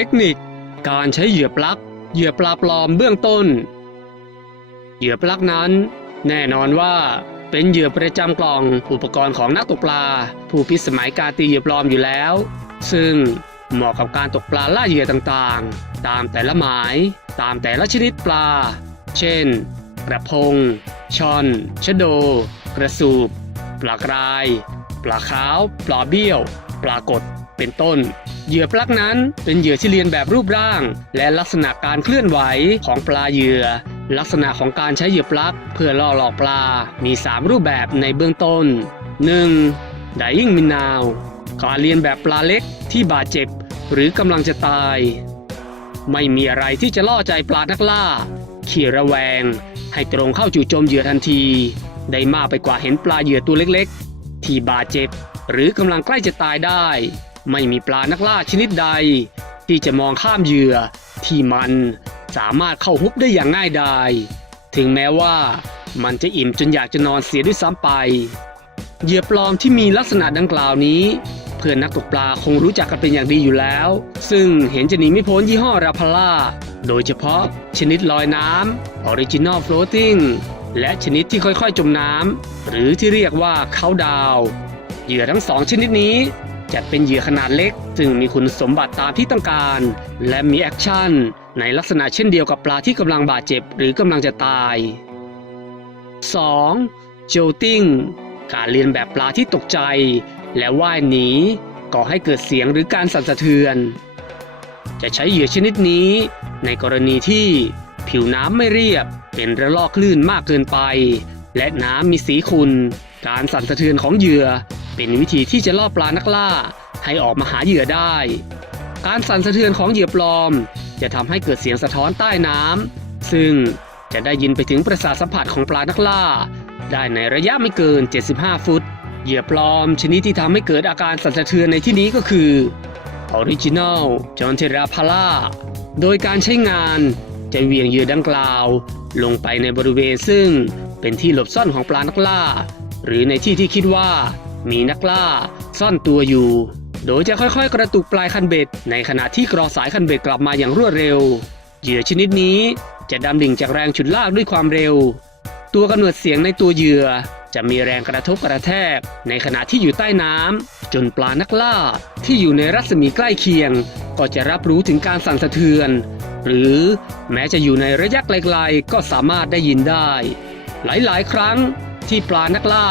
ทคนิค การใช้เหยื่อปลัก เหยื่อปลาปลอมเบื้องต้น เหยื่อปลักนั้น แน่นอนว่าเป็นเหยื่อประจำกล่องอุปกรณ์ของนักตกปลา ผู้พิสมัยการตีเหยื่อปลอมอยู่แล้ว ซึ่งเหมาะกับการตกปลาล่าเหยื่อต่างๆ ตามแต่ละหมายตามแต่ละชนิดปลา เช่น กระพง ชอน ชะโด กระสูบ ปลากราย ปลาขาว ปลาเบี้ยว ปลากด เป็นต้น เหยื่อปลักนั้นเป็นเหยื่อที่เรียนแบบรูปร่าง และลักษณะการเคลื่อนไหวของปลาเหยื่อ ลักษณะของการใช้เหยื่อปลักเพื่อล่อหลอกปลา มี 3 รูปแบบในเบื้องต้น 1. Dying m i n o w การเรียนแบบปลาเล็กที่บาดเจ็บ หรือกำลังจะตาย ไม่มีอะไรที่จะล่อใจปลานักล่า ขี่ระแวง ให้ตรงเข้าจู่โจมเหยื่อทันที ได้มากไปกว่าเห็นปลาเหยื่อตัวเล็กๆ ที่บาดเจ็บ หรือกำลังใกล้จะตายได้ ไม่มีปลานักล่าชนิดใด ที่จะมองข้ามเหยื่อที่มันสามารถเข้าฮุบได้อย่างง่ายดายถึงแม้ว่ามันจะอิ่มจนอยากจะนอนเสียด้วยซ้ำไป เหยื่อปลอมที่มีลักษณะดังกล่าวนี้ เพื่อนนักตกปลาคงรู้จักกันเป็นอย่างดีอยู่แล้ว ซึ่งเห็นจะหนีไม่พ้นยี่ห้อราพาล่า โดยเฉพาะชนิดลอยน้ำ Original Floating และชนิดที่ค่อยๆจมน้ำหรือที่เรียกว่าเขาดาว เหยื่อทั้งสองชนิดนี้ จัดเป็นเหยื่อขนาดเล็ก ซึ่งมีคุณสมบัติตามที่ต้องการ และมีแอคชั่น ในลักษณะเช่นเดียวกับปลาที่กำลังบาดเจ็บหรือกำลังจะตาย 2. โจติงการเรียนแบบปลาที่ตกใจ และว่ายหนีก่อให้เกิดเสียงหรือการสั่นสะเทือน จะใช้เหยื่อชนิดนี้ ในกรณีที่ ผิวน้ำไม่เรียบ เป็นระลอกคลื่นมากเกินไป และน้ำมีสีขุ่นการสั่นสะเทือนของเหยื่อ เป็นวิธีที่จะล่อปลานักล่า ให้ออกมาหาเหยื่อได้ การสั่นสะเทือนของเหยื่อปลอม จะทำให้เกิดเสียงสะท้อนใต้น้ำซึ่งจะได้ยินไปถึงประสาทสัมผัสของปลานักล่า ได้ในระยะไม่เกิน 75 ฟุต เหยื่อปลอม ชนิดที่ทำให้เกิดอาการสั่นสะเทือนในที่นี้ก็คือ Original j o n t e r a p a l a โดยการใช้งานจะเวียงเหยื่อดังกล่าว ลงไปในบริเวณซึ่งเป็นที่หลบซ่อนของปลานักล่า หรือในที่ที่คิดว่า มีนักล่า ซ่อนตัวอยู่ โดยจะค่อยๆ กระตุกปลายคันเบ็ด ในขณะที่กรอสายคันเบ็ดกลับมาอย่างรวดเร็ว เหยื่อชนิดนี้จะดำดิ่งจากแรงฉุดลากด้วยความเร็ว ตัวกำเนิดเสียงในตัวเหยื่อ จะมีแรงกระทบกระแทก ในขณะที่อยู่ใต้น้ำจนปลานักล่าที่อยู่ในรัศมีใกล้เคียง ก็จะรับรู้ถึงการสั่นสะเทือน หรือแม้จะอยู่ในระยะไกลๆก็สามารถได้ยินได้ หลายๆ ครั้งที่ปลานักล่า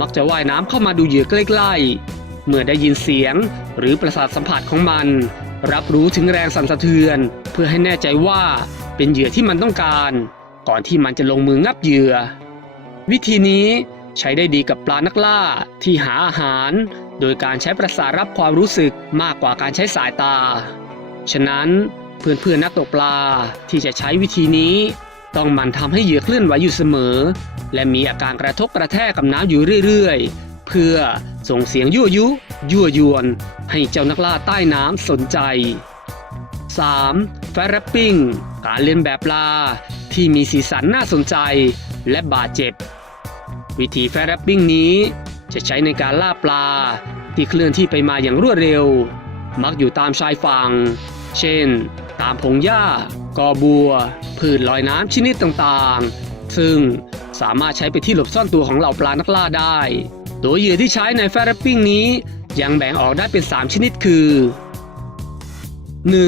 มักจะว่ายน้ำเข้ามาดูเหยื่อใกล้ๆ เมื่อได้ยินเสียงหรือประสาทสัมผัสของมัน รับรู้ถึงแรงสั่นสะเทือน เพื่อให้แน่ใจว่าเป็นเหยื่อที่มันต้องการ ก่อนที่มันจะลงมืองับเหยื่อ วิธีนี้ใช้ได้ดีกับปลานักล่าที่หาอาหาร โดยการใช้ประสาทรับความรู้สึกมากกว่าการใช้สายตา ฉะนั้นเพื่อนๆนักตกปลาที่จะใช้วิธีนี้ ต้องมันทำให้เหยื่อเคลื่อนไหวอยู่เสมอ และมีอาการกระทบกระแทกกับน้ำอยู่เรื่อยๆ เพื่อส่งเสียงยั่วยุ ยั่วยวน ให้เจ้านักล่าใต้น้ำสนใจ 3. แฟรปปิ้งการเลียนแบบปลาที่มีสีสันน่าสนใจและบาดเจ็บ วิธีแฟรปปิ้งนี้จะใช้ในการล่าปลาที่เคลื่อนที่ไปมาอย่างรวดเร็ว มักอยู่ตามชายฝั่ง เช่น ตามพงหญ้า กอบัว พืชลอยน้ำชนิดต่างๆ ซึ่งสามารถใช้เป็นที่หลบซ่อนตัวของเหล่าปลานักล่าได้ โดยเหยื่อที่ใช้ในแฟรปปิ้งนี้ยังแบ่งออกได้เป็น 3 ชนิดคือ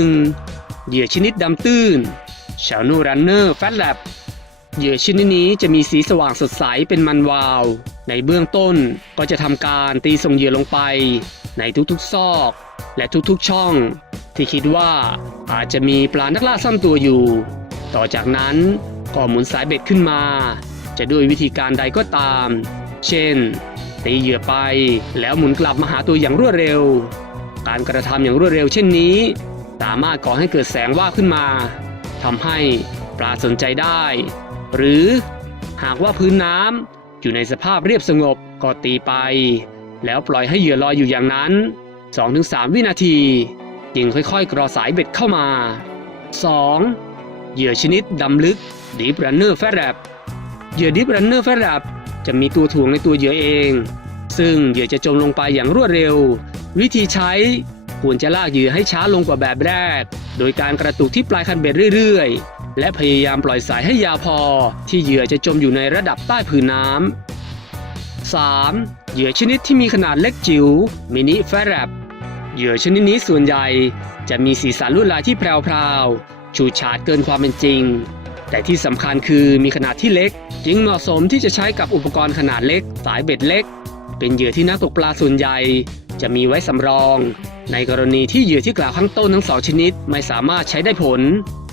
1. เหยื่อชนิดดำตื้นชา n ูรันเนอร์แฟตแลบเหยื่อชนิดนี้จะมีสีสว่างสดใสเป็นมันวาว ในเบื้องต้นก็จะทำการตีส่งเหยื่อลงไป ในทุกๆซอก และทุกๆช่อง ที่คิดว่าอาจจะมีปลานักล่าซ่อนตัวอยู่ ต่อจากนั้นก็หมุนสายเบ็ดขึ้นมา จะด้วยวิธีการใดก็ตาม เช่น ตีเหยื่อไปแล้วหมุนกลับมาหาตัวอย่างรวดเร็ว การกระทำอย่างรวดเร็วเช่นนี้ สามารถก่อให้เกิดแสงว่าขึ้นมาทำให้ปลาสนใจได้ หรือหากว่าพื้นน้ำอยู่ในสภาพเรียบสงบก็ตีไป แล้วปล่อยให้เหยื่อลอยอยู่อย่างนั้น 2-3 วินาที จึงค่อยๆ กรอสายเบ็ดเข้ามา 2. เหยื่อชนิดดำลึก Deep Runner f a t r a p เหยื่อ Deep Runner f a t r a p จะมีตัวถ่วงในตัวเหยื่อเอง ซึ่งเหยื่อจะจมลงไปอย่างรวดเร็ว วิธีใช้ควรจะลากเหยื่อให้ช้าลงกว่าแบบแรก โดยการกระตุกที่ปลายคันเบ็ดเรื่อยๆ และพยายามปล่อยสายให้ยาวพอ ที่เหยื่อจะจมอยู่ในระดับใต้ผืนน้ำ 3. เหยื่อชนิดที่มีขนาดเล็กจิ๋วมินิแฟรบ เหยื่อชนิดนี้ส่วนใหญ่จะมีสีสันลวดลายที่แพรวๆฉูดฉาดเกินความเป็นจริง แต่ที่สำคัญคือมีขนาดที่เล็ก จึงเหมาะสมที่จะใช้กับอุปกรณ์ขนาดเล็ก สายเบ็ดเล็ก เป็นเหยื่อที่นักตกปลาส่วนใหญ่ จะมีไว้สำรอง ในกรณีที่เหยื่อที่กล่าวข้างต้นทั้งสองชนิดไม่สามารถใช้ได้ผล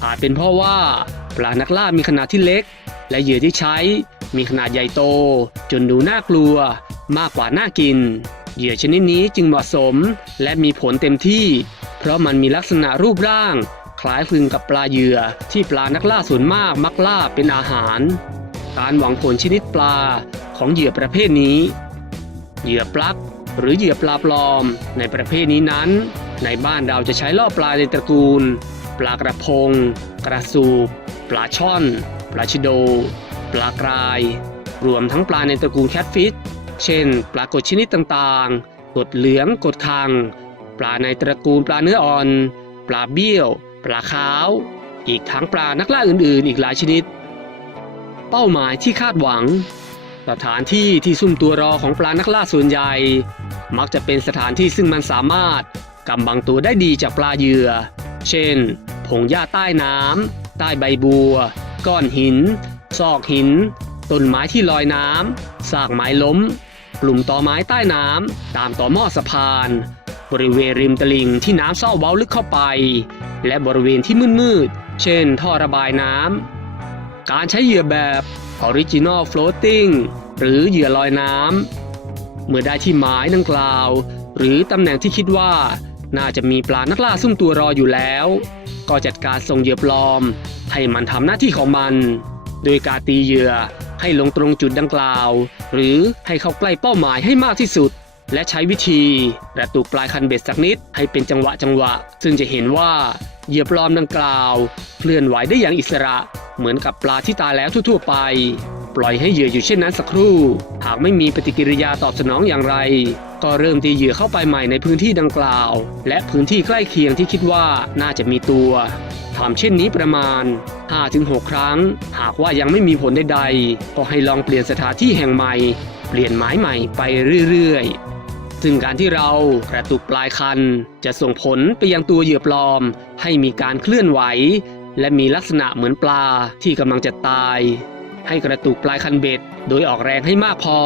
อาจเป็นเพราะว่าปลานักล่ามีขนาดที่เล็ก และเหยื่อที่ใช้มีขนาดใหญ่โต จนดูน่ากลัวมากกว่าน่ากิน เหยื่อชนิดนี้จึงเหมาะสม และมีผลเต็มที่ เพราะมันมีลักษณะรูปร่าง คล้ายคลึงกับปลาเหยื่อที่ปลานักล่าส่วนมากมักล่าเป็นอาหาร การหวังผลชนิดปลาของเหยื่อประเภทนี้ เหยื่อปลักหรือเหยื่อปลาปลอม ในประเภทนี้นั้น ในบ้านเราจะใช้ล่อปลาในตระกูล ปลากระพง กระสูบปลาช่อน ปลาชิโด ปลากราย รวมทั้งปลาในตระกูลแคทฟิช เช่น ปลากดชนิดต่างๆ กดเหลืองกดคัง ปลาในตระกูลปลาเนื้ออ่อน ปลาเบี้ยว ปลาขาว อีกทั้งปลานักล่าอื่นๆ อีกหลายชนิด เป้าหมายที่คาดหวัง สถานที่ที่ซุ่มตัวรอของปลานักล่าส่วนใหญ่ มักจะเป็นสถานที่ซึ่งมันสามารถกำบังตัวได้ดีจากปลาเหยื่อ เช่น ผงหญ้าใต้น้ำ ใต้ใบบัว ก้อนหิน ซอกหิน ต้นไม้ที่ลอยน้ำ ซากไม้ล้ม กลุ่มตอไม้ใต้น้ำตามต่อหม้อสะพาน บริเวณริมตลิ่งที่น้ำซ่อเว้าลึกเข้าไป และบริเวณที่มืดๆเช่นท่อระบายน้ำการใช้เหยื่อแบบ Original Floating หรือเหยื่อลอยน้ำเมื่อได้ที่หมายดังกล่าว หรือตำแหน่งที่คิดว่า น่าจะมีปลานักล่าซุ่มตัวรออยู่แล้ว ก็จัดการส่งเหยื่อปลอม ให้มันทำหน้าที่ของมัน โดยการตีเหยื่อ ให้ลงตรงจุดดังกล่าว หรือให้เข้าใกล้เป้าหมายให้มากที่สุด และใช้วิธีกระตุกปลายคันเบ็ดสักนิดให้เป็นจังหวะจังหวะ ซึ่งจะเห็นว่าเหยื่อปลอมดังกล่าว เคลื่อนไหวได้อย่างอิสระ เหมือนกับปลาที่ตายแล้วทั่วๆไป ปล่อยให้เหยื่ออยู่เช่นนั้นสักครู่ หากไม่มีปฏิกิริยาตอบสนองอย่างไร ก็เริ่มตีเหยื่อเข้าไปใหม่ในพื้นที่ดังกล่าว และพื้นที่ใกล้เคียงที่คิดว่าน่าจะมีตัวทำเช่นนี้ประมาณ 5-6 ครั้ง หากว่ายังไม่มีผลใดๆ ก็ให้ลองเปลี่ยนสถานที่แห่งใหม่ เปลี่ยนไม้ใหม่ไปเรื่อยๆ ซึ่งการที่เรากระตุกปลายคัน จะส่งผลไปยังตัวเหยื่อปลอม ให้มีการเคลื่อนไหว และมีลักษณะเหมือนปลาที่กำลังจะตาย ให้กระตุกปลายคันเบ็ด โดยออกแรงให้มากพอ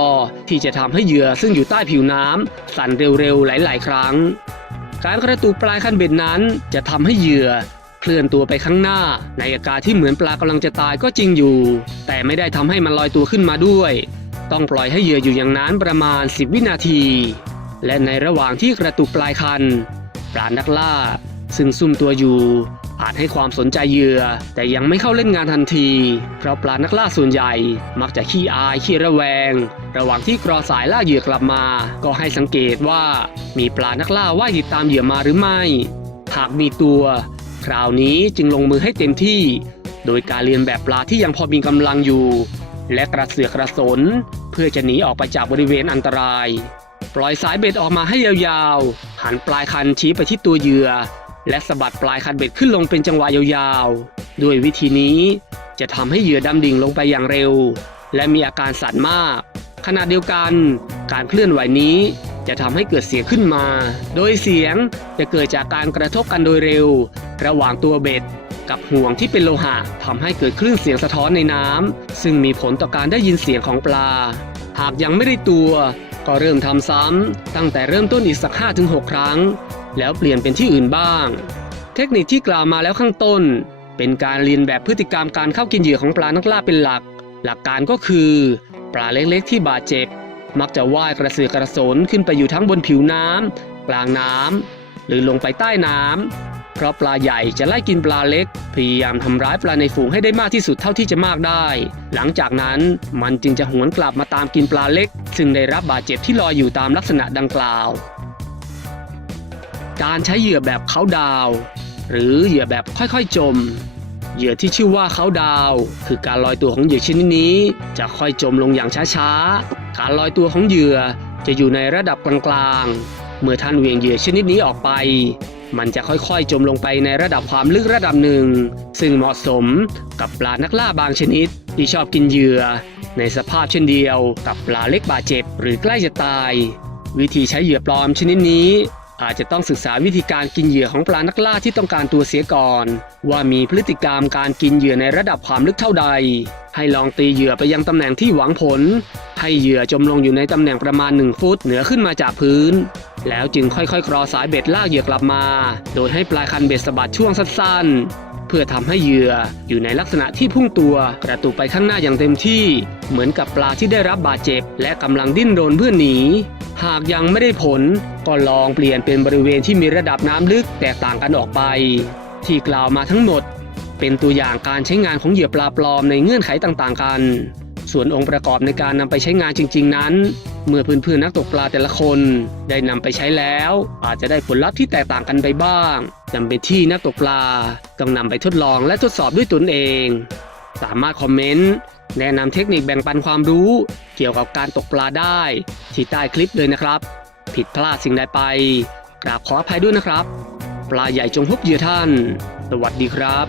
ที่จะทำให้เหยื่อซึ่งอยู่ใต้ผิวน้ำสั่นเร็วๆ หลายๆ ครั้ง การกระตุกปลายคันเบ็ดนั้นจะทำให้เหยื่อเคลื่อนตัวไปข้างหน้า ในอาการที่เหมือนปลากำลังจะตายก็จริงอยู่ แต่ไม่ได้ทำให้มันลอยตัวขึ้นมาด้วย ต้องปล่อยให้เหยื่ออยู่อย่างนั้นประมาณ 10 วินาที และในระหว่างที่กระตุกปลายคันปลานักล่า ซึ่งซุ่มตัวอยู่ อาจให้ความสนใจเหยื่อ แต่ยังไม่เข้าเล่นงานทันที เพราะปลานักล่าส่วนใหญ่ มักจะขี้อายขี้ระแวง ระหว่างที่กรอสายล่าเหยื่อกลับมา ก็ให้สังเกตว่ามีปลานักล่าว่ายติดตามเหยื่อมาหรือไม่ หากมีตัว คราวนี้จึงลงมือให้เต็มที่ โดยการเรียนแบบปลาที่ยังพอมีกำลังอยู่ และกระเสือกกระสน เพื่อจะหนีออกไปจากบริเวณอันตราย ปล่อยสายเบ็ดออกมาให้ยาวๆ หันปลายคันชี้ไปที่ตัวเหยื่อ และสะบัดปลายคันเบ็ดขึ้นลงเป็นจังหวะยาวๆ ด้วยวิธีนี้จะทำให้เหยื่อดำดิ่งลงไปอย่างเร็ว และมีอาการสั่นมาก ขณะเดียวกันการเคลื่อนไหวนี้จะทำให้เกิดเสียงขึ้นมา โดยเสียงจะเกิดจากการกระทบกันโดยเร็ว ระหว่างตัวเบ็ดกับห่วงที่เป็นโลหะทำให้เกิดคลื่นเสียงสะท้อนในน้ำซึ่งมีผลต่อการได้ยินเสียงของปลา หากยังไม่ได้ตัว ก็เริ่มทำซ้ำตั้งแต่เริ่มต้นอีกสัก5-6 ครั้ง แล้วเปลี่ยนเป็นที่อื่นบ้าง เทคนิคที่กล่าวมาแล้วข้างต้น เป็นการเรียนแบบพฤติกรรมการเข้ากินเหยื่อของปลานักล่าเป็นหลัก หลักการก็คือ ปลาเล็กๆ ที่บาดเจ็บ มักจะว่ายกระเสือกกระสนขึ้นไปอยู่ทั้งบนผิวน้ำกลางน้ำหรือลงไปใต้น้ำเพราะปลาใหญ่จะไล่กินปลาเล็ก พยายามทำร้ายปลาในฝูงให้ได้มากที่สุดเท่าที่จะมากได้ หลังจากนั้นมันจึงจะหวนกลับมาตามกินปลาเล็ก ซึ่งได้รับบาดเจ็บที่ลอยอยู่ตามลักษณะดังกล่าว การใช้เหยื่อแบบเขาดาว หรือเหยื่อแบบค่อยๆจม เหยื่อที่ชื่อว่าเขาดาว คือการลอยตัวของเหยื่อชนิดนี้ จะค่อยจมลงอย่างช้าๆ การลอยตัวของเหยื่อจะอยู่ในระดับกลางๆ เมื่อท่านเวียงเหยื่อชนิดนี้ออกไป มันจะค่อยๆ จมลงไปในระดับความลึกระดับหนึ่ง ซึ่งเหมาะสมกับปลานักล่าบางชนิด ที่ชอบกินเหยื่อ ในสภาพเช่นเดียว กับปลาเล็กบาดเจ็บหรือใกล้จะตาย วิธีใช้เหยื่อปลอมชนิดนี้ อาจจะต้องศึกษาวิธีการกินเหยื่อของปลานักล่าที่ต้องการตัวเสียก่อน ว่ามีพฤติกรรมการกินเหยื่อในระดับความลึกเท่าใด ให้ลองตีเหยื่อไปยังตำแหน่งที่หวังผล ให้เหยื่อจมลงอยู่ในตำแหน่งประมาณ 1 ฟุตเหนือขึ้นมาจากพื้น แล้วจึงค่อยๆครอสายเบ็ดลากเหยื่อกลับมา โดยให้ปลายคันเบ็ดสะบัดช่วงสั้นๆ เพื่อทำให้เหยื่ออยู่ในลักษณะที่พุ่งตัวกระตุกไปข้างหน้าอย่างเต็มที่ เหมือนกับปลาที่ได้รับบาดเจ็บ และกำลังดิ้นรนเพื่อหนี หากยังไม่ได้ผลก็ลองเปลี่ยนเป็นบริเวณที่มีระดับน้ำลึกแตกต่างกันออกไป ที่กล่าวมาทั้งหมด เป็นตัวอย่างการใช้งานของเหยื่อปลาปลอมในเงื่อนไขต่างๆกัน ส่วนองค์ประกอบในการนำไปใช้งานจริง ๆ นั้น เมื่อเพื่อนๆนักตกปลาแต่ละคนได้นำไปใช้แล้ว อาจจะได้ผลลัพธ์ที่แตกต่างกันไปบ้างจำเป็นที่นักตกปลาต้องนำไปทดลองและทดสอบด้วยตนเอง สามารถคอมเมนต์ แนะนำเทคนิคแบ่งปันความรู้เกี่ยวกับการตกปลาได้ที่ใต้คลิปเลยนะครับ ผิดพลาดสิ่งใดไปกราบขออภัยด้วยนะครับ ปลาใหญ่จงพบเหยื่อท่าน สวัสดีครับ